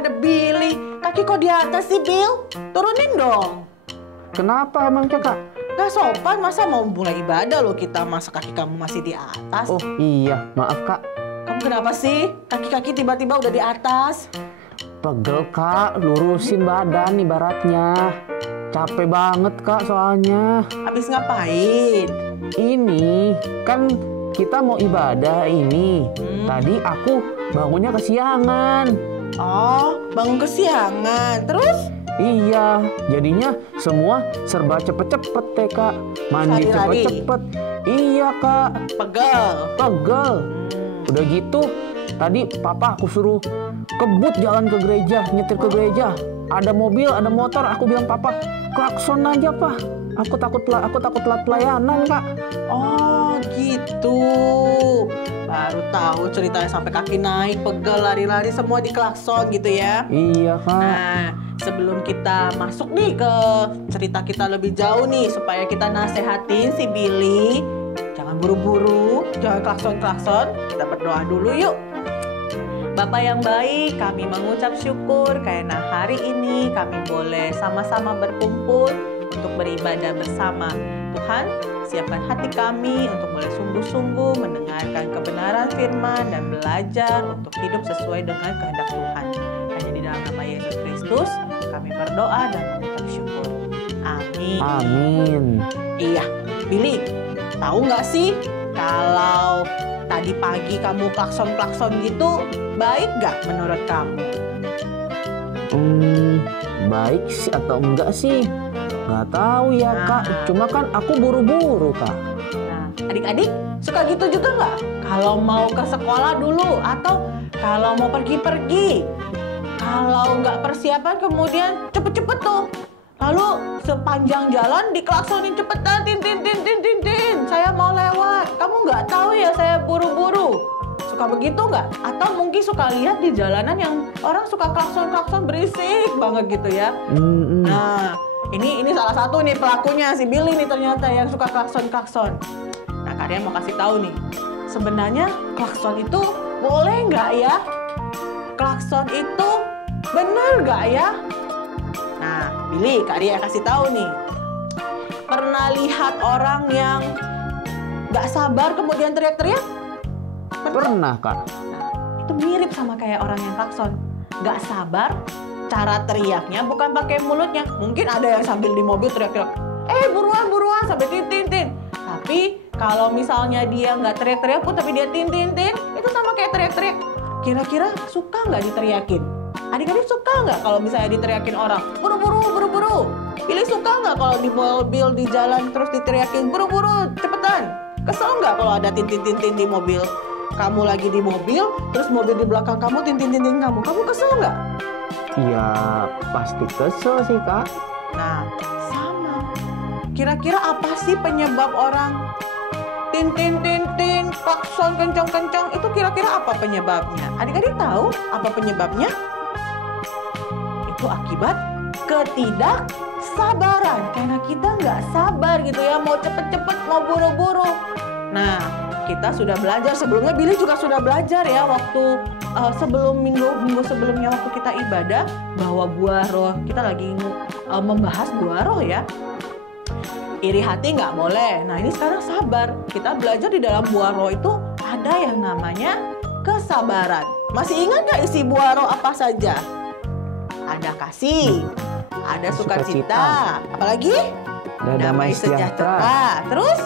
ada Billy. Kaki kok di atas sih, Bill? Turunin dong. Kenapa emangnya, Kak? Gak sopan, masa mau mulai ibadah loh kita, masa kaki kamu masih di atas? Oh iya, maaf Kak. Kamu kenapa sih? Kaki-kaki tiba-tiba udah di atas. Pegel Kak, lurusin badan ibaratnya. Capek banget Kak soalnya. Habis ngapain? Ini, kan kita mau ibadah ini. Tadi aku bangunnya kesiangan. Oh, bangun kesiangan. Terus? Iya, jadinya semua serba cepet-cepet teh Kak. Mandi Lari-lari. cepet-cepet. Iya Kak, Pegel. pegel. Udah gitu, tadi papa aku suruh kebut jalan ke gereja, nyetir ke gereja. Ada mobil, ada motor, aku bilang papa, klakson aja Pak. Aku takut telat pelayanan Kak. Oh, gitu. Baru tahu ceritanya sampai kaki naik, pegel, lari-lari semua diklakson gitu ya. Iya Kak. Nah, sebelum kita masuk nih ke cerita kita lebih jauh nih, supaya kita nasehatin si Billy, jangan buru-buru, jangan klakson-klakson, kita berdoa dulu yuk. Bapak yang baik, kami mengucap syukur karena hari ini kami boleh sama-sama berkumpul untuk beribadah bersama. Tuhan, siapkan hati kami untuk boleh sungguh-sungguh mendengarkan kebenaran firman dan belajar untuk hidup sesuai dengan kehendak Tuhan. Hanya di dalam nama Yesus Kristus, kami berdoa dan mengucap syukur. Amin. Amin. Iya, Billy, tahu nggak sih kalau tadi pagi kamu klakson-klakson gitu, baik nggak menurut kamu? Baik sih atau enggak sih? Nggak tahu ya Kak. Cuma kan aku buru-buru Kak. Nah, adik-adik suka gitu juga nggak? Kalau mau ke sekolah dulu atau kalau mau pergi-pergi, kalau nggak persiapan kemudian cepet-cepet tuh. Lalu sepanjang jalan diklaksonin cepetan, tin tin tin tin tin tin. Saya mau lewat. Kamu nggak tahu ya saya buru-buru. Suka begitu nggak? Atau mungkin suka lihat di jalanan yang orang suka klakson-klakson berisik banget gitu ya. Nah, ini salah satu nih pelakunya, si Billy nih ternyata yang suka klakson-klakson. Nah, kalian mau kasih tahu nih, sebenarnya klakson itu boleh nggak ya? Klakson itu bener nggak ya? Nah, Billy, Kak Ria kasih tahu nih. Pernah lihat orang yang nggak sabar kemudian teriak-teriak? Pernah Kak. Nah, itu mirip sama kayak orang yang klakson. Nggak sabar, cara teriaknya bukan pakai mulutnya. Mungkin ada yang sambil di mobil teriak-teriak, buruan, buruan, sampai tin-tin-tin. Tapi kalau misalnya dia nggak teriak-teriak pun, tapi dia tin-tin-tin, itu sama kayak teriak-teriak. Kira-kira suka nggak diteriakin? Adik-adik suka nggak kalau misalnya diteriakin orang, buru-buru, buru-buru? Pilih suka nggak kalau di mobil, di jalan terus diteriakin, buru-buru, cepetan? Kesel nggak kalau ada tin-tin-tin di mobil? Kamu lagi di mobil, terus mobil di belakang kamu tin-tin-tin kamu kesel nggak? Iya, pasti kesel sih Kak. Nah, sama. Kira-kira apa sih penyebab orang tin-tin-tin, klakson kencang-kencang? Itu kira-kira apa penyebabnya? Adik-adik tahu apa penyebabnya? Itu akibat ketidaksabaran. Karena kita nggak sabar gitu ya, mau cepet-cepet, mau buru-buru. Nah, kita sudah belajar sebelumnya, Billy juga sudah belajar ya waktu sebelum minggu sebelumnya waktu kita ibadah, bahwa buah roh, kita lagi membahas buah roh ya. Iri hati nggak boleh. Nah, ini sekarang sabar. Kita belajar di dalam buah roh itu ada yang namanya kesabaran. Masih ingat nggak isi buah roh apa saja? Ada kasih, ada sukacita, apalagi? Damai sejahtera. Terus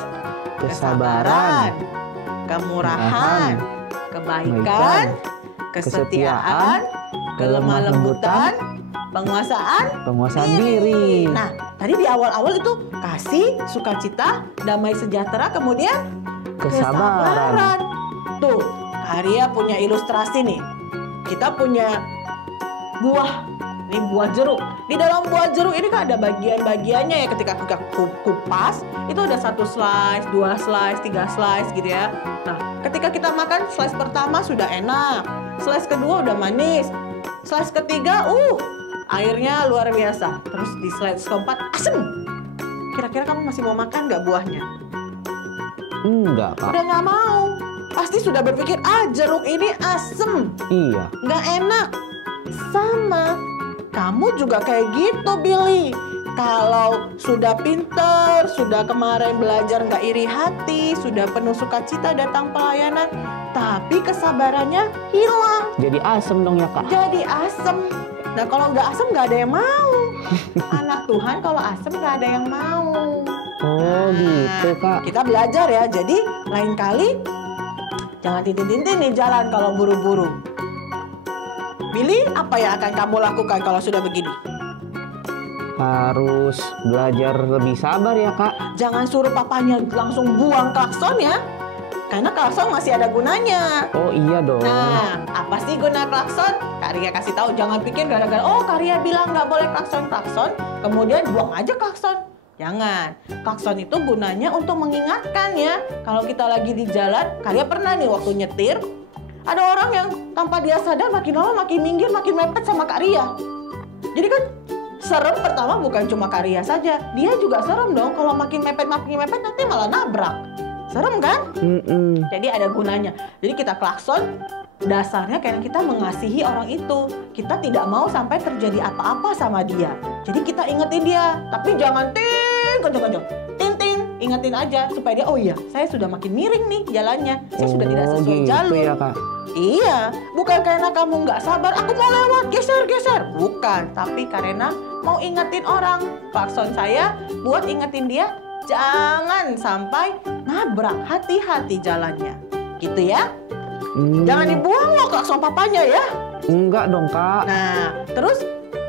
kesabaran, kemurahan, kebaikan, kesetiaan, kelemah lembutan, penguasaan diri. Nah, tadi di awal-awal itu kasih, sukacita, damai sejahtera, kemudian kesabaran. Tuh, Arya punya ilustrasi nih. Kita punya buah, ini buah jeruk. Di dalam buah jeruk ini kan ada bagian-bagiannya ya. Ketika kita kupas, itu ada 1 slice, 2 slice, 3 slice gitu ya. Nah, ketika kita makan slice pertama sudah enak, slice kedua udah manis, slice ketiga, airnya luar biasa. Terus di slice keempat, asem. Kira-kira kamu masih mau makan nggak buahnya? Enggak Kak. Udah nggak mau. Pasti sudah berpikir, jeruk ini asem, Iya. nggak enak. sama. Kamu juga kayak gitu, Billy. Kalau sudah pinter, sudah kemarin belajar nggak iri hati, sudah penuh sukacita datang pelayanan, tapi kesabarannya hilang. Jadi asem dong ya Kak. Jadi asem. Nah kalau udah asem nggak ada yang mau. Anak Tuhan kalau asem nggak ada yang mau. Oh gitu Kak. Kita belajar ya. Jadi lain kali jangan tintin-tintin nih jalan kalau buru-buru. Billy, apa yang akan kamu lakukan kalau sudah begini? Harus belajar lebih sabar ya Kak. Jangan suruh papanya langsung buang klakson ya. Karena klakson masih ada gunanya. Oh iya dong. Nah, apa sih guna klakson? Kak Ria kasih tahu, jangan pikir gara-gara Kak Ria bilang nggak boleh klakson, kemudian buang aja klakson. Jangan. Klakson itu gunanya untuk mengingatkan ya. Kalau kita lagi di jalan, Kak Ria pernah nih waktu nyetir, ada orang yang tanpa dia sadar makin lama makin minggir, makin mepet sama Kak Ria. Jadi kan serem pertama bukan cuma Kak Ria saja, dia juga serem dong kalau makin mepet nanti malah nabrak. Serem kan? Jadi ada gunanya. Jadi kita klakson dasarnya karena kita mengasihi orang itu. Kita tidak mau sampai terjadi apa-apa sama dia. Jadi kita ingetin dia, tapi jangan ting kenceng-kenceng. Ting, ingetin aja supaya dia, oh iya, saya sudah makin miring nih jalannya. Saya sudah tidak sesuai gitu jalur. Ya, Kak. Iya, bukan karena kamu nggak sabar, aku mau lewat, geser. Bukan, tapi karena mau ingetin orang. Klakson saya buat ingetin dia, jangan sampai nabrak, hati-hati jalannya. Gitu ya. Jangan dibuang loh klakson papanya ya. Enggak dong Kak. Nah, terus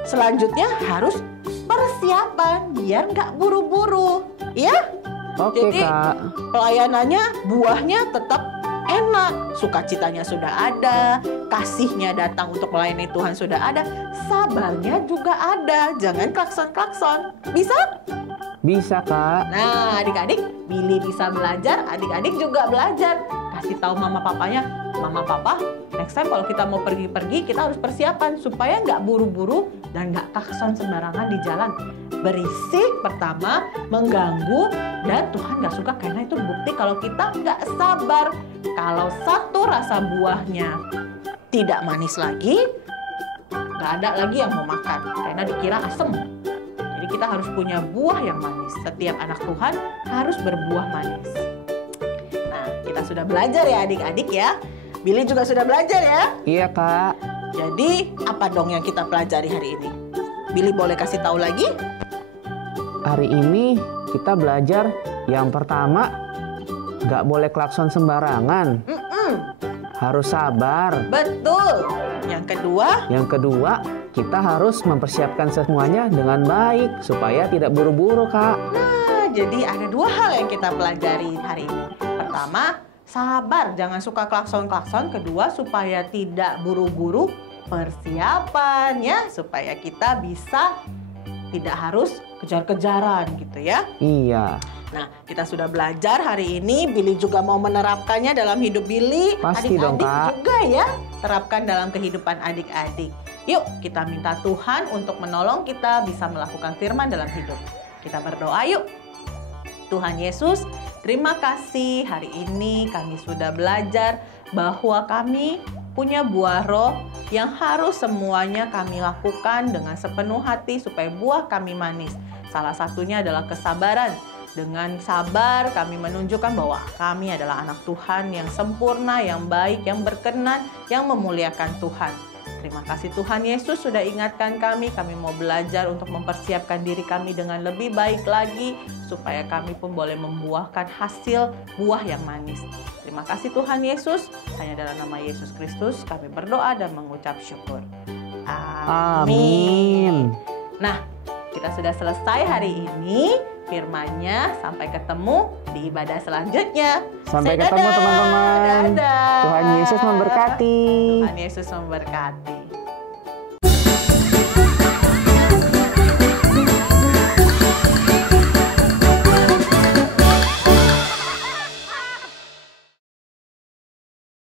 selanjutnya harus persiapan biar nggak buru-buru. Ya? Oke, jadi, Kak. Pelayanannya, buahnya tetap enak. Sukacitanya sudah ada, kasihnya datang untuk melayani Tuhan sudah ada, sabarnya juga ada. Jangan klakson-klakson. Bisa? Bisa Kak. Nah, adik-adik, Billy bisa belajar, adik-adik juga belajar. Kasih tahu mama papanya, mama papa, next time kalau kita mau pergi-pergi, kita harus persiapan supaya nggak buru-buru dan nggak klakson sembarangan di jalan. Berisik pertama, mengganggu, dan Tuhan nggak suka karena itu bukti kalau kita nggak sabar. Kalau satu rasa buahnya tidak manis lagi, nggak ada lagi yang mau makan karena dikira asem. Jadi kita harus punya buah yang manis. Setiap anak Tuhan harus berbuah manis. Nah, kita sudah belajar ya adik-adik ya. Billy juga sudah belajar ya. Iya Kak. Jadi apa dong yang kita pelajari hari ini? Billy boleh kasih tahu lagi? Hari ini kita belajar yang pertama, nggak boleh klakson sembarangan. Harus sabar. Betul. Yang kedua? Yang kedua, kita harus mempersiapkan semuanya dengan baik supaya tidak buru-buru Kak. Nah, jadi ada dua hal yang kita pelajari hari ini. Pertama, sabar, jangan suka klakson-klakson. Kedua, supaya tidak buru-buru, persiapan ya, supaya kita bisa tidak harus kejar-kejaran gitu ya. Iya. Nah, kita sudah belajar hari ini. Billy juga mau menerapkannya dalam hidup Billy. Pasti dong, adik-adik Kak. juga ya, terapkan dalam kehidupan adik-adik. Yuk, kita minta Tuhan untuk menolong kita bisa melakukan firman dalam hidup. Kita berdoa yuk. Tuhan Yesus, terima kasih hari ini kami sudah belajar bahwa kami punya buah roh yang harus semuanya kami lakukan dengan sepenuh hati supaya buah kami manis. Salah satunya adalah kesabaran. Dengan sabar kami menunjukkan bahwa kami adalah anak Tuhan yang sempurna, yang baik, yang berkenan, yang memuliakan Tuhan. Terima kasih Tuhan Yesus sudah ingatkan kami mau belajar untuk mempersiapkan diri kami dengan lebih baik lagi, supaya kami pun boleh membuahkan hasil buah yang manis. Terima kasih Tuhan Yesus, hanya dalam nama Yesus Kristus kami berdoa dan mengucap syukur. Amin. Nah, kita sudah selesai hari ini firman-Nya. Sampai ketemu di ibadah selanjutnya. Sampai ketemu teman-teman. Dadah. Tuhan Yesus memberkati. Tuhan Yesus memberkati.